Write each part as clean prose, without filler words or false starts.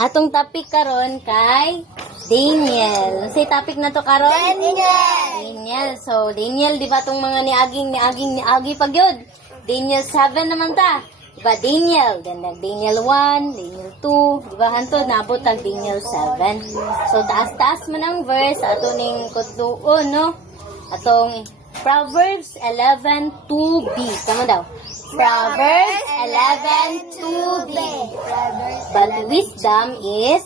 Atong topic karon kay Daniel. Say topic na to karon? Daniel. So, Daniel, di ba tong mga niaging pag yun? Daniel 7 naman ta. Di ba Daniel? Then Daniel 1, Daniel 2, di ba hantod naabot ang Daniel 7. So, taas-taas man ang verse ato ning kutluon, no? Atong Proverbs 11:2b. Tama daw. Proverbs 11:2b. But wisdom is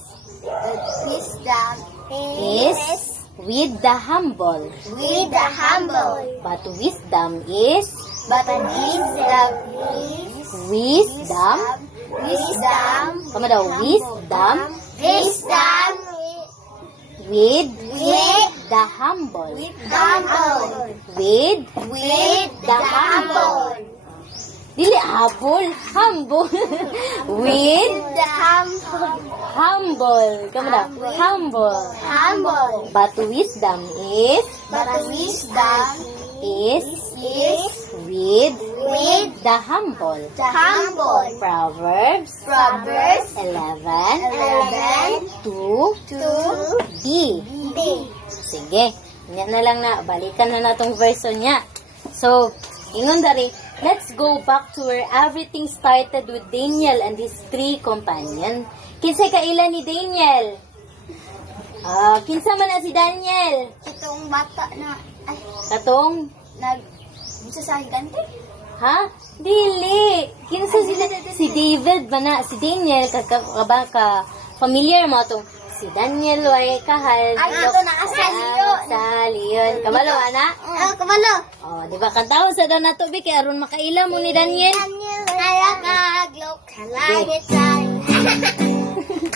with the humble. But wisdom is Tama daw. Wisdom with the humble. With the humble. Dili habol, humble. With humble. Kamu daw? Humble. But wisdom is with the humble. Proverbs 11:2b. Sige. Yan na lang na. Balikan na natong verse niya. So, ingon dari, let's go back to where everything started with Daniel and his 3 companions. Kinsa kaila ni Daniel? Kinsa man na si Daniel? Itong bata na, Katong? bisa sa gante? Ha? Dili. Kinsa si David ba na? Si Daniel, familiar mo itong si Daniel way kahal. Ay, ito na asaliyo. Sa liyon. Kabalo, ana? Kabalo. Di ba kantahon sa daw na tubig kaya aron makaila mo ni Daniel? Kaya kaglok kalangit sa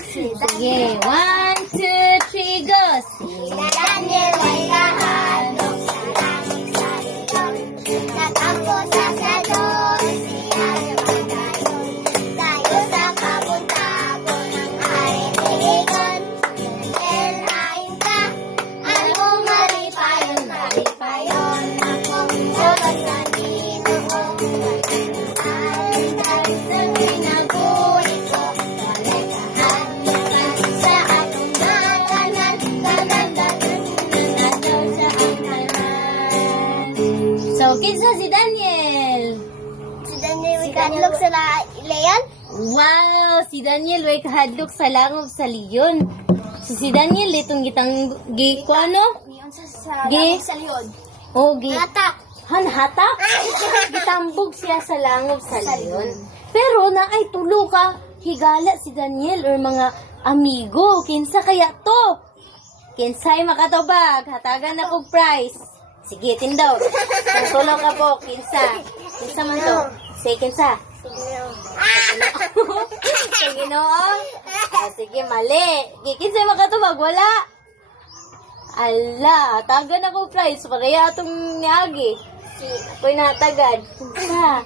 Sige. 1, 2, 3, go! Si Daniel ay kahalok sa langit sa liyon. Natampo sa sadon, siya lumagayon. Tayo sa kabuntago ng aring-iligon. Daniel, hain ka, anong malipayon? Malipayon ako, sabat sa Ginoong. Ay, taris ng ginagulit ko. Walay kahalikan sa atong nakanan. Kanagdagan na nadaw sa angkalan. So, kinsa si Daniel? Si Daniel, kadlok sa ilayan? Wow! Si Daniel way kahadlok sa langob sa liyon. So, si Daniel itong ko ano? Ngayon sa Gi- sa liyon. Hatak. Hatak? Gitambog siya sa langob sa liyon. Pero naay tulo ka higala si Daniel or mga amigo. Kinsa kaya to? Kinsay makatubag? Hatagan na kog prize. Sige, tindaw. Kung tulo ka po, kinsa? Kinsa man to? Say, kinsa? Sa Ginoo? Sige, mali. Kinsay makatubag? Wala. Ala, tagan ako prize. Paraya atong niagi. Ako'y natagad. Kinsa?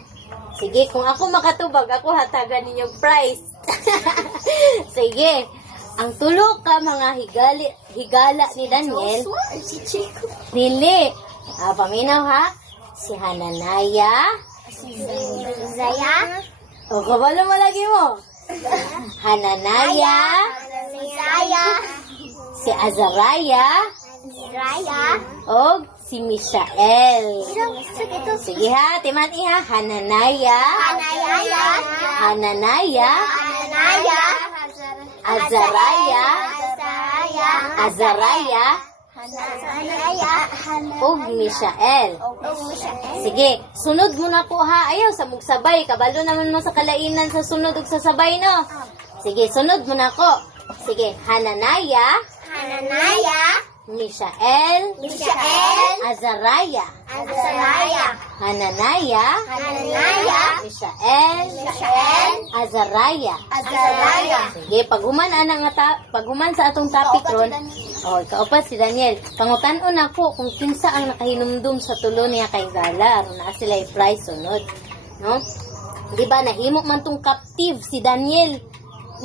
Sige, kung ako makatubag, ako hatagan ninyong prize. Sige. Ang tulo ka mga higala ni Daniel. Si Chico. Dili. Paminaw ha? Si Hananaya. Si Zaya. O, kabalo mo lagi mo. Hananaya. Si Zaya. Si Azariah. Si Raya. O si Mishael. Ito. Sige ha, timati ha. Hananaya. Anaya. Hananaya. Anaya. Azariah. Azariah. Anaya. O Mishael. Sige, sunod mo na po ha. Ayaw, sa mugsabay. Kabalo naman mo sa kalainan sa sunod ug sa sabay, no? Sige, sunod mo na ko. Sige, Hananaya. Mishael. Azariah. Hananaya. Mishael. Azariah. Sige, paghuman sa atong topic ron. Ikaw pa si Daniel. Pangutan-on ako kung kinsa ang nakahinumdum sa tulo niya kay Gala. Aron na sila i-prize sunod. No? Di ba nahimo man tong captive si Daniel,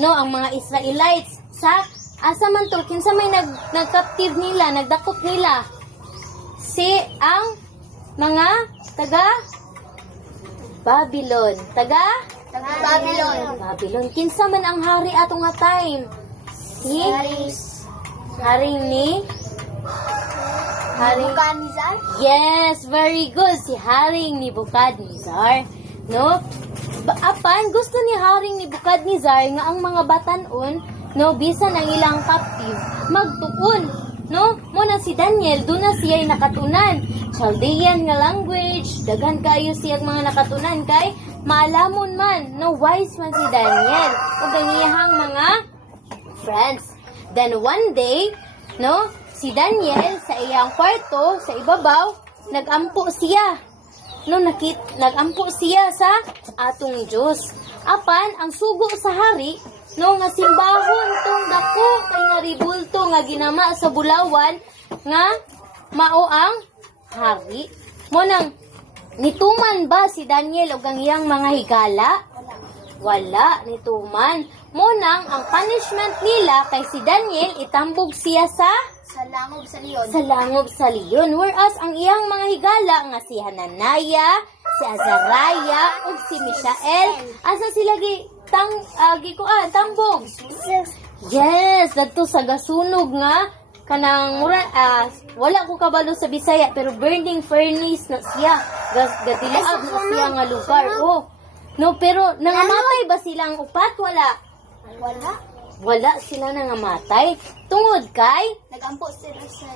no, ang mga Israelites sa asa man to, kinsa may nag-captive nila, nagdakop nila. Si ang mga taga Babylon. Taga Babylon. Babylon. Kinsa man ang hari atong nga time? Si haring ni haring Bukanizar. Yes, very good. Si Haring ni Bukadnezar, no? Apan gusto ni Haring ni Bukadnezar nga ang mga batanon, no, bisan ang ilang captive magtuon, no? Muna si Daniel, doon na siya nakatunan. Chaldean nga language, daghan kayo siyang mga nakatunan kay maalamon man, no, wise man si Daniel ug ang iyang mga friends. Then one day, no, si Daniel sa iyang kwarto sa ibabaw nagampo siya. No, nagampo siya sa atong Diyos. Apan ang sugo sa hari, no, nga simbahon tong dako kay nga ribulto nga ginama sa bulawan nga mao ang hari. Mo nang nituman ba si Daniel og ang iyang mga higala? Wala nituman. Mo nang ang punishment nila kay si Daniel itambog siya sa Langob sa Leon. sa langob sa leon. Whereas ang iyang mga higala nga si Hananaya, si Azariah, ug si Mishael, asa sila tambog? Yes, dadto sa gasunog nga kanang mura wala ko kabalo sa Bisaya pero burning furnace na siya. Gatilaab na siya nga lugar. Oh. No, pero nangamatay ba silang upat? Wala. Wala sila nangamatay. Tungod kay Nagampo sila sa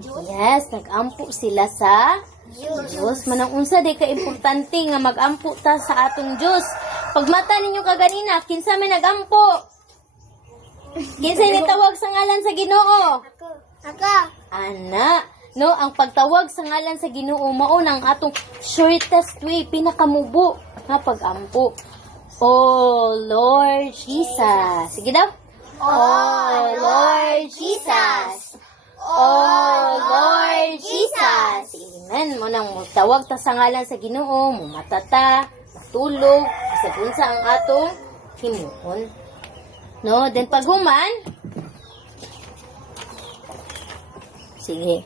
Diyos. yes, nag-ampo sila sa Diyos. Manang unsa di ka importante nga mag-ampo ta sa atong Diyos. Pagmata ninyo kaganina, kinsa may nag-ampo? Kinsa may tawag sa ngalan sa Ginoo? Ako. Ana, no, ang pagtawag sa ngalan sa Ginoo mao nang atong shortest way, pinakamubo nga pag-ampo. Oh Lord Jesus. Sige daw. Oh Lord Jesus. Oh Lord Jesus. Amen. Mo nang tawag ta sa ngalan sa Ginoo, mumatata, matulog, sa unsa ang atong himuon. No, then paghuman. Sige.